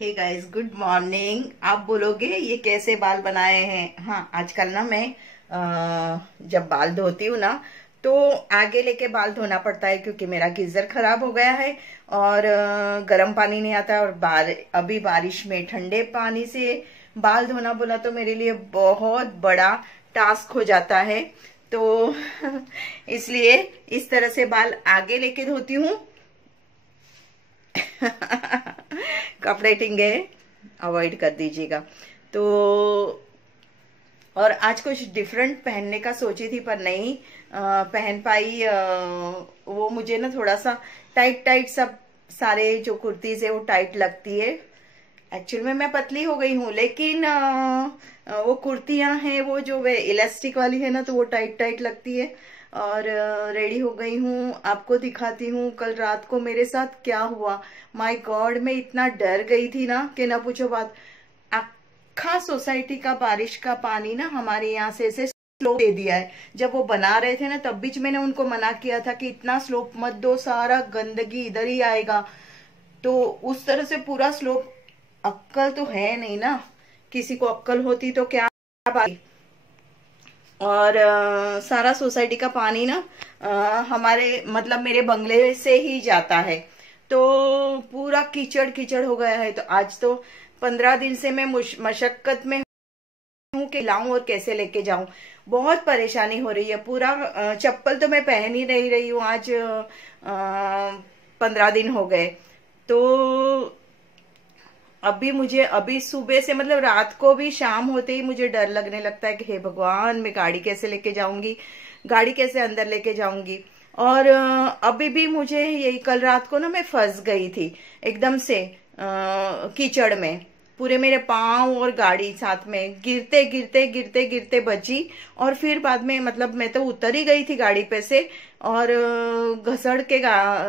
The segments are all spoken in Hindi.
Hey guys, good morning. आप बोलोगे ये कैसे बाल बनाए हैं। हाँ, आजकल ना मैं जब बाल धोती हूँ ना तो आगे लेके बाल धोना पड़ता है क्योंकि मेरा गीजर खराब हो गया है और गर्म पानी नहीं आता। और अभी बारिश में ठंडे पानी से बाल धोना बोला तो मेरे लिए बहुत बड़ा टास्क हो जाता है। तो इसलिए इस तरह से बाल आगे लेके धोती हूँ। कपड़े टिंगे अवॉइड कर दीजिएगा। तो और आज कुछ डिफरेंट पहनने का सोची थी पर नहीं पहन पाई। वो मुझे ना थोड़ा सा टाइट टाइट सब सारे जो कुर्तीज है वो टाइट लगती है। एक्चुअल में मैं पतली हो गई हूँ लेकिन वो कुर्तियां हैं वो जो वे इलास्टिक वाली है ना तो वो टाइट टाइट लगती है। और रेडी हो गई हूँ, आपको दिखाती हूँ कल रात को मेरे साथ क्या हुआ। माय गॉड, मैं इतना डर गई थी ना कि ना पूछो बात। आखा सोसाइटी का बारिश का पानी ना हमारे यहाँ से ऐसे स्लोप दे दिया है। जब वो बना रहे थे ना तब बीच मैंने उनको मना किया था कि इतना स्लोप मत दो, सारा गंदगी इधर ही आएगा। तो उस तरह से पूरा स्लोप, अक्कल तो है नहीं ना, किसी को अक्कल होती तो क्या बात। और सारा सोसाइटी का पानी ना हमारे मतलब मेरे बंगले से ही जाता है तो पूरा कीचड़ कीचड़ हो गया है। तो आज तो 15 दिन से मैं मशक्कत में हूँ कि लाऊं और कैसे लेके जाऊं। बहुत परेशानी हो रही है। पूरा चप्पल तो मैं पहन ही नहीं रही हूँ। आज 15 दिन हो गए। तो अभी सुबह से मतलब रात को भी शाम होते ही मुझे डर लगने लगता है कि हे भगवान, मैं गाड़ी कैसे लेके जाऊंगी, गाड़ी कैसे अंदर लेके जाऊंगी। और अभी भी मुझे यही कल रात को ना मैं फंस गई थी एकदम से कीचड़ में। पूरे मेरे पाँव और गाड़ी साथ में गिरते गिरते गिरते गिरते बची। और फिर बाद में मतलब मैं तो उतर ही गई थी गाड़ी पे से और घसड़ के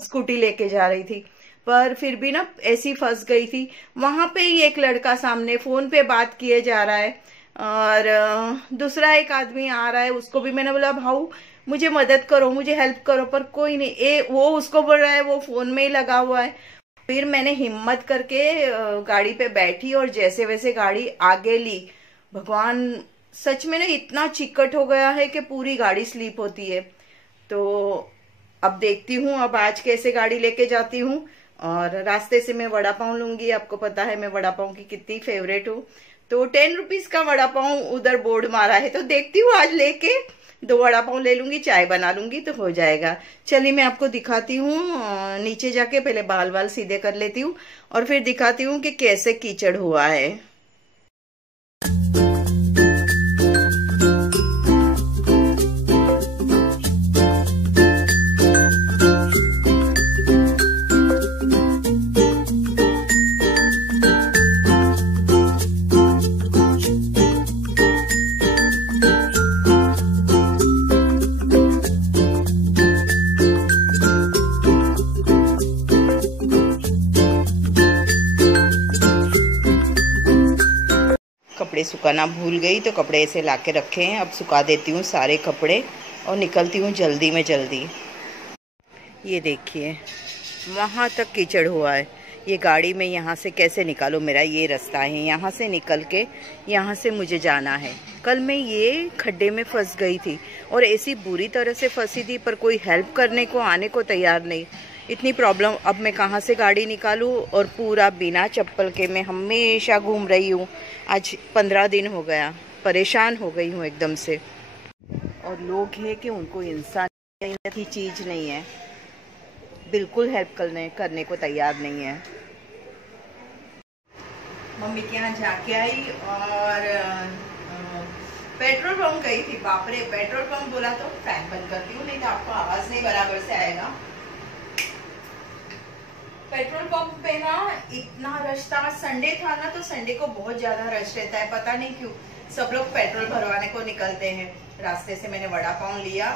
स्कूटी लेके जा रही थी पर फिर भी ना ऐसी फंस गई थी। वहां पे ही एक लड़का सामने फोन पे बात किए जा रहा है और दूसरा एक आदमी आ रहा है। उसको भी मैंने बोला भाऊ मुझे मदद करो, मुझे हेल्प करो, पर कोई नहीं। वो उसको बोल रहा है वो फोन में ही लगा हुआ है। फिर मैंने हिम्मत करके गाड़ी पे बैठी और जैसे वैसे गाड़ी आगे ली। भगवान, सच में ना इतना चिकट हो गया है कि पूरी गाड़ी स्लीप होती है। तो अब देखती हूँ अब आज कैसे गाड़ी लेके जाती हूँ। और रास्ते से मैं वड़ा पाव लूंगी। आपको पता है मैं वड़ा पाव की कितनी फेवरेट हूँ। तो 10 रुपीज का वड़ा पाव उधर बोर्ड मारा है तो देखती हूँ आज लेके 2 वड़ा पाव ले लूंगी, चाय बना लूंगी तो हो जाएगा। चलिए मैं आपको दिखाती हूँ। नीचे जाके पहले बाल बाल सीधे कर लेती हूँ और फिर दिखाती हूँ कि कैसे कीचड़ हुआ है। कपड़े सुखाना भूल गई तो कपड़े ऐसे लाके रखे हैं। अब सुखा देती हूँ सारे कपड़े और निकलती हूँ जल्दी में जल्दी। ये देखिए वहाँ तक कीचड़ हुआ है। ये गाड़ी में यहाँ से कैसे निकालूँ, मेरा ये रास्ता है, यहाँ से निकल के यहाँ से मुझे जाना है। कल मैं ये खड्डे में फंस गई थी और ऐसी बुरी तरह से फंसी थी पर कोई हेल्प करने को आने को तैयार नहीं। इतनी प्रॉब्लम, अब मैं कहाँ से गाड़ी निकालूं। और पूरा बिना चप्पल के मैं हमेशा घूम रही हूँ। आज 15 दिन हो गया, परेशान हो गई हूँ एकदम से। और लोग हैं कि उनको इंसानियत की चीज़ नहीं है, बिल्कुल हेल्प करने को तैयार नहीं है। मम्मी के यहाँ जाके आई और पेट्रोल पंप गई थी। बाप रे, पेट्रोल पंप बोला तो फैन बंद करती हूँ नहीं तो आपको आवाज़ नहीं बराबर से आएगा। पेट्रोल पंप पे ना इतना रश था। संडे था ना तो संडे को बहुत ज्यादा रश रहता है, पता नहीं क्यों सब लोग पेट्रोल भरवाने को निकलते हैं। रास्ते से मैंने वड़ा पाव लिया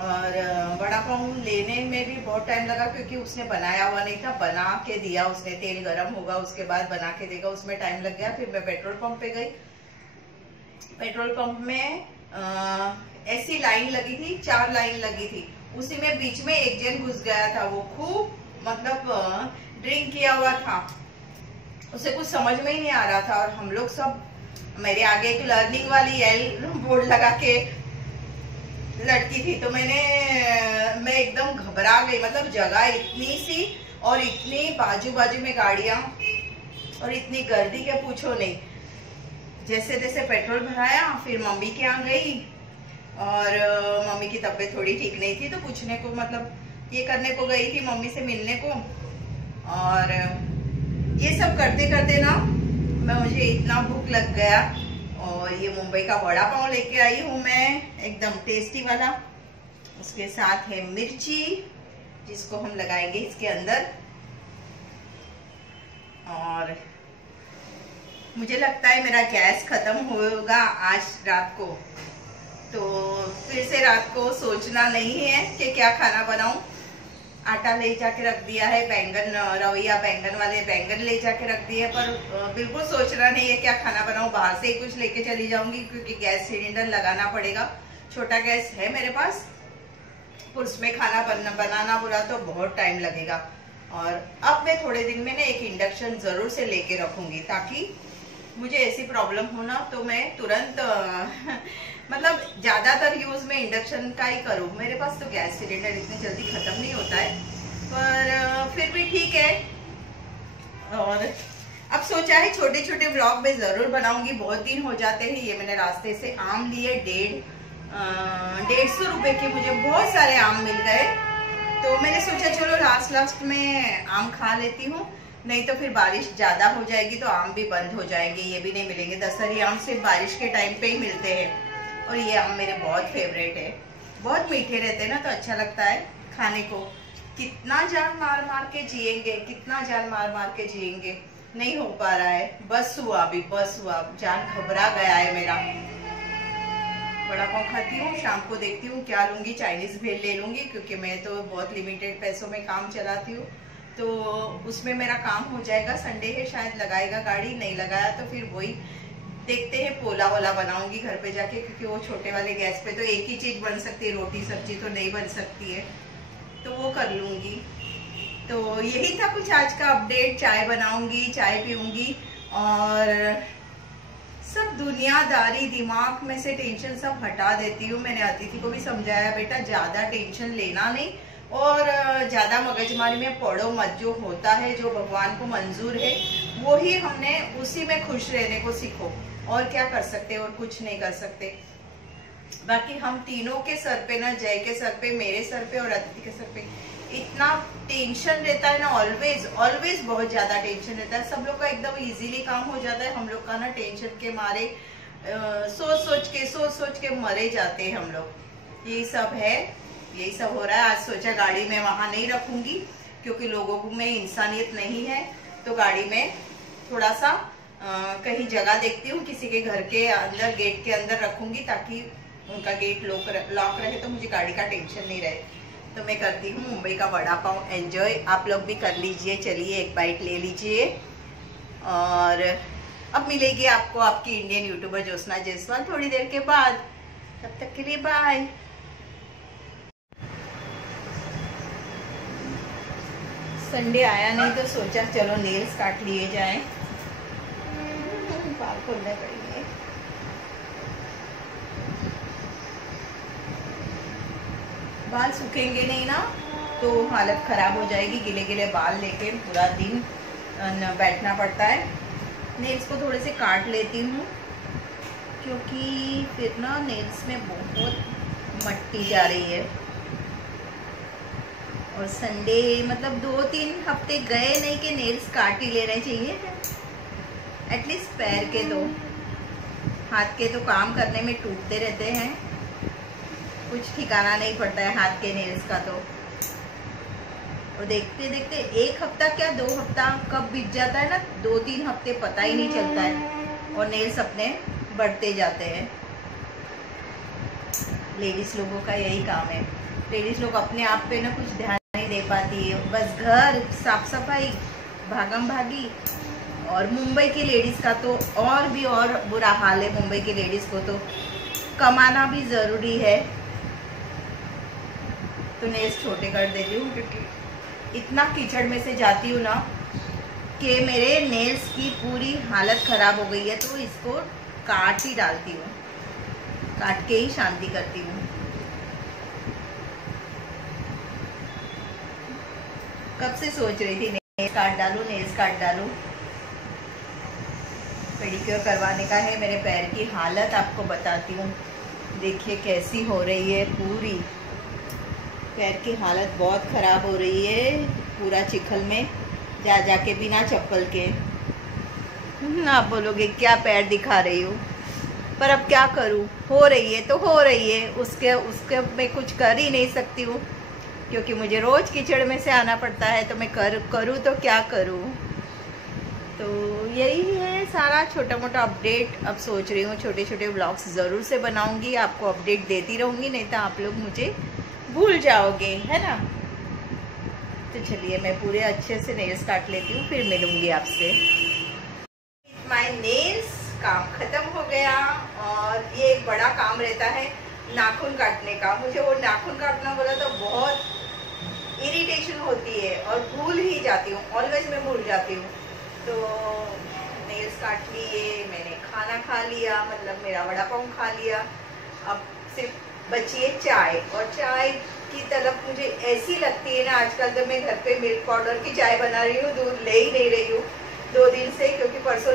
और वड़ा पाव लेने में भी बहुत टाइम लगा क्योंकि उसने बनाया हुआ नहीं था, बना के दिया उसने। तेल गरम होगा उसके बाद बना के देगा, उसमें टाइम लग गया। फिर मैं पेट्रोल पंप पे गई। पेट्रोल पंप में ऐसी लाइन लगी थी, 4 लाइन लगी थी। उसी में बीच में एक जन घुस गया था। वो खूब मतलब ड्रिंक किया हुआ था उसे कुछ समझ में ही नहीं आ रहा था। और हम लोग सब, मेरे आगे एक लर्निंग वाली एल बोर्ड लगा के लड़की थी, तो मैं एकदम घबरा गई। मतलब जगह इतनी सी और इतनी बाजू बाजू में गाड़ियां और इतनी गर्दी के पूछो नहीं। जैसे तैसे पेट्रोल भराया, फिर मम्मी के यहाँ गई और मम्मी की तबीयत थोड़ी ठीक नहीं थी, तो पूछने को, मतलब ये करने को गई थी, मम्मी से मिलने को। और ये सब करते करते ना मुझे इतना भूख लग गया। और ये मुंबई का वड़ा पाव लेके आई हूँ मैं, एकदम टेस्टी वाला। उसके साथ है मिर्ची, जिसको हम लगाएंगे इसके अंदर। और मुझे लगता है मेरा गैस खत्म होगा आज रात को, तो फिर से रात को सोचना नहीं है कि क्या खाना बनाऊं। आटा ले जाके रख दिया है, बैंगन, रवैया बैंगन वाले बैंगन ले जाके रख दिए, पर बिल्कुल सोचना नहीं है क्या खाना बनाऊं। बाहर से ही कुछ लेके चली जाऊंगी, क्योंकि गैस सिलेंडर लगाना पड़ेगा। छोटा गैस है मेरे पास, उसमें खाना बनाना बोला तो बहुत टाइम लगेगा। और अब मैं थोड़े दिन में ना एक इंडक्शन जरूर से लेके रखूंगी, ताकि मुझे ऐसी प्रॉब्लम हो ना तो मैं तुरंत मतलब ज्यादातर यूज में इंडक्शन का ही करूँ। मेरे पास तो गैस सिलेंडर इतनी जल्दी खत्म नहीं होता है, पर फिर भी ठीक है। और अब सोचा है छोटे छोटे ब्लॉग में जरूर बनाऊंगी। बहुत दिन हो जाते हैं। ये मैंने रास्ते से आम लिए, 150 रुपए के मुझे बहुत सारे आम मिल गए, तो मैंने सोचा चलो लास्ट में आम खा लेती हूँ, नहीं तो फिर बारिश ज्यादा हो जाएगी तो आम भी बंद हो जाएंगे, ये भी नहीं मिलेंगे। दशहरी आम सिर्फ बारिश के टाइम पे ही मिलते हैं। और ये आम मेरे बहुत फेवरेट है, बहुत मीठे रहते हैं ना, तो अच्छा लगता है खाने को। कितना जान मार मार के जिएंगे, कितना जान मार मार के जिएंगे, नहीं हो पा रहा है। बस हुआ अभी, बस हुआ, जान घबरा गया है मेरा। बड़ा पाव खाती हूँ, शाम को देखती हूँ क्या लूंगी, चाइनीज भेल ले लूंगी, क्योंकि मैं तो बहुत लिमिटेड पैसों में काम चलाती हूँ, तो उसमें मेरा काम हो जाएगा। संडे है, शायद लगाएगा गाड़ी, नहीं लगाया तो फिर वही देखते हैं। पोला वोला बनाऊंगी घर पे जाके, क्योंकि वो छोटे वाले गैस पे तो एक ही चीज बन सकती है, रोटी सब्जी तो नहीं बन सकती है, तो वो कर लूंगी। तो यही था कुछ आज का अपडेट। चाय बनाऊंगी, चाय पीऊंगी, और सब दुनियादारी, दिमाग में से टेंशन सब हटा देती हूँ। मैंने अतिथि को भी समझाया, बेटा ज्यादा टेंशन लेना नहीं और ज्यादा मगजमारी में पड़ो मत। जो होता है, जो भगवान को मंजूर है, वो ही हमने उसी में खुश रहने को सीखो। और क्या कर सकते, और कुछ नहीं कर सकते। बाकी हम तीनों के सर पे ना, जय के सर पे, मेरे सर पे और अतिथि के सर पे इतना टेंशन रहता है ना, ऑलवेज बहुत ज्यादा टेंशन रहता है। सब लोग का एकदम इजीली काम हो जाता है, हम लोग का ना टेंशन के मारे सोच सोच के मरे जाते हैं हम लोग। यही सब है, यही सब हो रहा है। आज सोचा गाड़ी में वहां नहीं रखूंगी, क्योंकि लोगों में इंसानियत नहीं है, तो गाड़ी में थोड़ा सा कहीं जगह देखती हूँ, किसी के घर के अंदर, गेट के अंदर रखूंगी, ताकि उनका गेट लॉक रहे, तो मुझे गाड़ी का टेंशन नहीं रहे। तो मैं करती हूँ मुंबई का वड़ा पाव एंजॉय। आप लोग भी कर लीजिए, चलिए एक बाइट ले लीजिए। और अब मिलेगी आपको आपकी इंडियन यूट्यूबर ज्योत्सना जायसवाल थोड़ी देर के बाद। तब तक के लिए बाय। संडे आया नहीं तो सोचा चलो नेल्स काट लिए जाएं। बाल खोलने पड़ेंगे। बाल सूखेंगे नहीं ना तो हालत खराब हो जाएगी। गिले गिले बाल लेके पूरा दिन बैठना पड़ता है। नेल्स को थोड़े से काट लेती हूँ, क्योंकि फिर ना नेल्स में बहुत मट्टी जा रही है। और संडे मतलब 2-3 हफ्ते गए नहीं कि नेल्स काट ही लेने चाहिए। एटलीस्ट पैर के तो, हाथ के तो काम करने में टूटते रहते हैं, कुछ ठिकाना नहीं पड़ता है हाथ के नेल्स का तो। और देखते देखते 1 हफ्ता क्या 2 हफ्ता कब बीत जाता है ना, 2-3 हफ्ते पता ही नहीं चलता है, और नेल्स अपने बढ़ते जाते हैं। लेडीज लोगों का यही काम है। लेडीज लोग अपने आप पे ना कुछ ध्यान नहीं दे पाती है, बस घर साफ सफाई, भागम भागी। और मुंबई की लेडीज का तो और भी और बुरा हाल है। मुंबई की लेडीज को तो कमाना भी जरूरी है, तो नेल्स छोटे कर देती हूँ, क्योंकि इतना कीचड़ में से जाती हूँ ना, कि मेरे नेल्स की पूरी हालत खराब हो गई है, तो इसको काट ही डालती हूँ, काट के ही शांति करती हूँ। कब से सोच रही थी नेल्स काट डालूं, नेल्स काट डालूं। पेडिक्योर करवाने का है। मेरे पैर की हालत आपको बताती हूँ, देखिए कैसी हो रही है। पूरी पैर की हालत बहुत ख़राब हो रही है, पूरा चिखल में जा जाके बिना चप्पल के। आप बोलोगे क्या पैर दिखा रही हूँ, पर अब क्या करूँ, हो रही है तो हो रही है, उसके मैं कुछ कर ही नहीं सकती हूँ, क्योंकि मुझे रोज़ कीचड़ में से आना पड़ता है। तो मैं करूँ तो क्या करूँ। तो यही है सारा छोटा मोटा अपडेट। अब सोच रही हूँ छोटे छोटे व्लॉग्स ज़रूर से बनाऊंगी, आपको अपडेट देती रहूँगी, नहीं तो आप लोग मुझे भूल जाओगे, है ना। तो चलिए मैं पूरे अच्छे से नेल्स काट लेती हूँ, फिर मिलूंगी आपसे। माय नेल्स काम ख़त्म हो गया, और ये एक बड़ा काम रहता है नाखून काटने का। मुझे वो नाखून काटना बोला तो बहुत इरिटेशन होती है और भूल ही जाती हूँ, ऑलवेज मैं भूल जाती हूँ। तो नेल्स काट लिए, मैंने खाना खा लिया, मतलब मेरा वड़ा पाव खा लिया। अब सिर्फ बची है चाय, और चाय की तरफ मुझे ऐसी लगती है ना आजकल, तो मैं घर पे मिल्क पाउडर की चाय बना रही हूँ, दूध ले ही नहीं रही हूँ 2 दिन से, क्योंकि परसों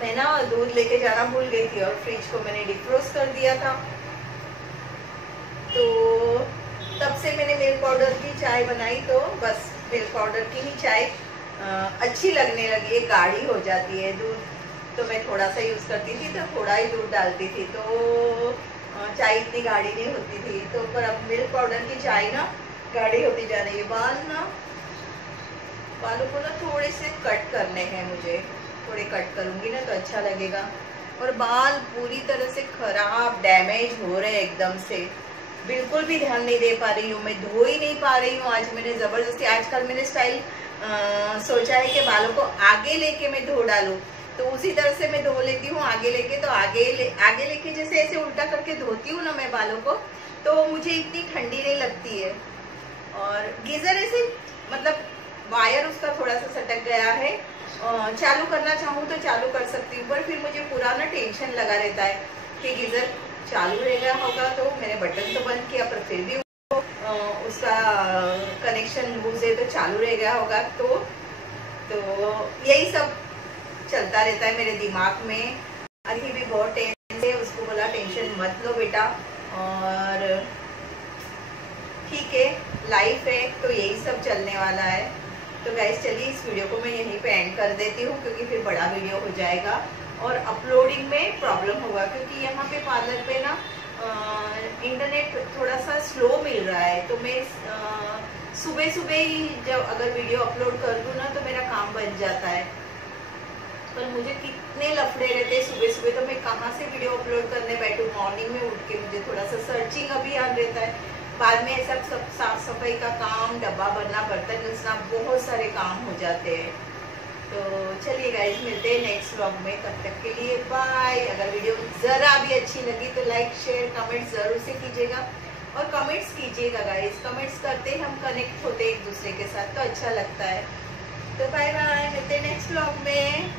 मैं ना दूध लेके जाना भूल गई थी और फ्रिज को मैंने डिफ्रोस्ट कर दिया था। तो तब से मैंने मिल्क पाउडर की चाय बनाई, तो बस मिल्क पाउडर की ही चाय अच्छी लगने लगी है, गाढ़ी हो जाती है। दूध तो मैं थोड़ा सा यूज़ करती थी, तो थोड़ा ही दूध डालती थी, तो चाय इतनी गाढ़ी नहीं होती थी। तो पर अब मिल्क पाउडर की चाय ना गाढ़ी होती जा रही है। बालों को ना थोड़े से कट करने हैं मुझे, थोड़े कट करूँगी ना तो अच्छा लगेगा। और बाल पूरी तरह से खराब डैमेज हो रहे हैं एकदम से, बिल्कुल भी ध्यान नहीं दे पा रही हूँ, मैं धो ही नहीं पा रही हूँ। आज मैंने ज़बरदस्ती, आजकल मैंने स्टाइल सोचा है कि बालों को आगे लेके मैं धो डालूं, तो उसी तरह से मैं धो लेती हूँ आगे लेके। तो आगे लेके जैसे ऐसे उल्टा करके धोती हूँ ना मैं बालों को, तो मुझे इतनी ठंडी नहीं लगती है। और गीज़र ऐसे मतलब वायर उसका थोड़ा सा सटक गया है, चालू करना चाहूँ तो चालू कर सकती हूँ, पर फिर मुझे पूरा ना टेंशन लगा रहता है कि गीज़र चालू रह गया होगा। तो मैंने बटन तो बंद किया, पर फिर भी उसका कनेक्शन लूज है, तो चालू रह गया होगा। तो यही सब चलता रहता है मेरे दिमाग में। अभी भी बहुत टेंशन है, उसको बोला टेंशन मत लो बेटा, और ठीक है लाइफ है, तो यही सब चलने वाला है। तो गाइस चलिए इस वीडियो को मैं यहीं पे एंड कर देती हूँ, क्योंकि फिर बड़ा वीडियो हो जाएगा और अपलोडिंग में प्रॉब्लम होगा, क्योंकि यहाँ पे पार्लर पे ना इंटरनेट थोड़ा सा स्लो मिल रहा है। तो मैं सुबह ही जब अगर वीडियो अपलोड कर दूँ ना, तो मेरा काम बन जाता है। पर मुझे कितने लफड़े रहते हैं सुबह, तो मैं कहाँ से वीडियो अपलोड करने बैठूँ। मॉर्निंग में उठ के मुझे थोड़ा सा सर्चिंग अभियान रहता है, बाद में सब साफ सफाई का काम, डब्बा भरना, बर्तन घसना, बहुत सारे काम हो जाते हैं। तो चलिए गाइस मिलते हैं नेक्स्ट व्लॉग में, तब तक के लिए बाय। अगर वीडियो ज़रा भी अच्छी लगी तो लाइक शेयर कमेंट ज़रूर से कीजिएगा, और कमेंट्स कीजिएगा गाइस। कमेंट्स करते हम कनेक्ट होते एक दूसरे के साथ, तो अच्छा लगता है। तो बाय बाय, मिलते हैं नेक्स्ट व्लॉग में।